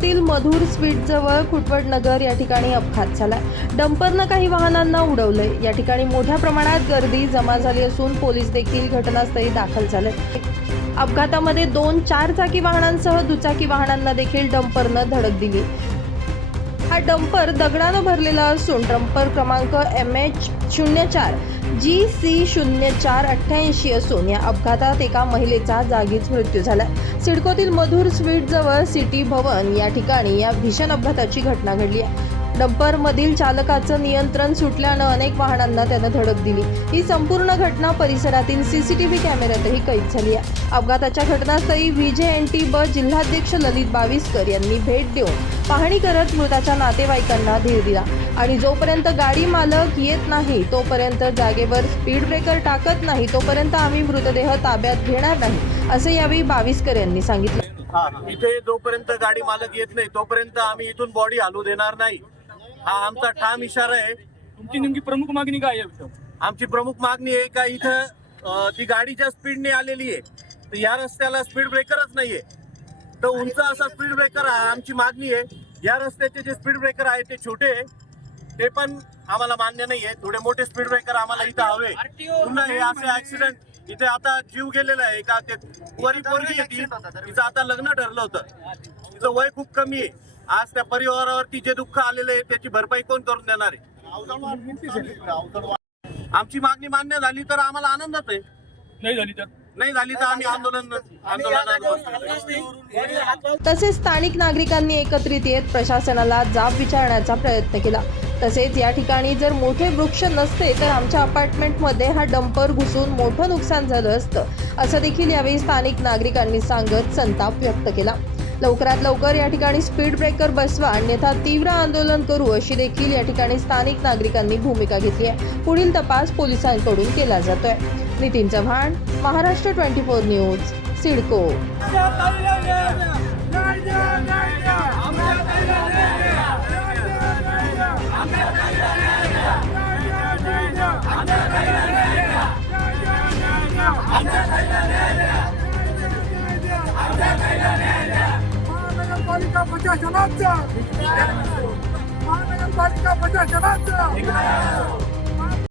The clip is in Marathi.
सिडकोतील मधुर स्वीट जवळ खुटवड नगर या ठिकाणी अपघात झालाय। डंपरनं काही वाहनांना उडवलंय। या ठिकाणी मोठ्या प्रमाणात गर्दी जमा झाली असून पोलीस देखील घटनास्थळी दाखल झाले। अपघातामध्ये 2 4-चाकी वाहनांसह दुचाकी वाहनांना देखील डंपरनं धडक दिली। हा डंपर दगडानं भरलेला असून डंपर क्रमांक MH04 GC0488 असून या अपघातात एका महिलेचा जागीच मृत्यू झाला। सिडकोतील मधुर स्वीट जवळ सिटी भवन या ठिकाणी या भीषण अपघाताची घटना घडली आहे। डंपर मधील चालकाचं नियंत्रण सुटल्यानं अनेक वाहनांना त्यानं धडक दिली। ही संपूर्ण घटना परिसरातील CCTV कॅमेऱ्यातही कैद झाली आहे। अपघाताच्या घटनास्थळी VJNT ब जिल्हाध्यक्ष ललित बाविस्कर यांनी भेट देऊन पाहणी करत मृताच्या नातेवाईकांना धीर दिला आणि जोपर्यंत गाडी मालक येत नाही तोपर्यंत जागेवर स्पीड ब्रेकर टाकत नाही तोपर्यंत आम्ही मृतदेह ताब्यात घेणार नाही असे यावेळी बाविस्कर यांनी सांगितले। इथे जोपर्यंत गाडी मालक येत नाही तोपर्यंत आम्ही इथून बॉडी हलू देणार नाही, हा आमचा ठाम इशारा आहे। तुमची नेमकी प्रमुख मागणी काय आहे? आमची प्रमुख मागणी आहे का इथं ती गाडीच्या स्पीडने आलेली आहे तर या रस्त्याला स्पीड ब्रेकरच नाहीये, तर उंच असा स्पीड ब्रेकर आमची मागणी आहे। या रस्त्याचे जे स्पीड ब्रेकर आहे ते छोटे आहे, ते पण आम्हाला मान्य नाही आहे। थोडे मोठे स्पीड ब्रेकर आम्हाला इथं हवे। पुन्हा हे असे ऍक्सिडेंट इथे आता जीव गेलेला आहे का ते पोरगी आहे तिचं आता लग्न ठरलं होतं, तिचं वय खूप कमी आहे। आज त्या परिवारावरती जे दुःख आलेलं आहे त्याची भरपाई कोण करून देणार आहे? आमची मागणी मान्य झाली तर आम्हाला आनंदच आहे, नाही झाली तर आम्ही तसेच स्थानिक नागरिकांनी एकत्रित येत प्रशासनाला जाब विचारण्याचा प्रयत्न केला। तसेच या ठिकाणी जर मोठे वृक्ष नसते तर आमच्या अपार्टमेंटमध्ये हा डंपर घुसून मोठं नुकसान झालं असतं असं देखील यावेळी स्थानिक नागरिकांनी सांगत संताप व्यक्त केला। लवकरात लवकर या ठिकाणी स्पीड ब्रेकर बसवा अन्यथा तीव्र आंदोलन करू अशी देखील या ठिकाणी स्थानिक नागरिकांनी भूमिका घेतली आहे। पुढील तपास पोलिसांकडून केला जातोय। नितीन चव्हाण, महाराष्ट्र 24 न्यूज, सिडको। महानगरपालिका प्रशासनाचा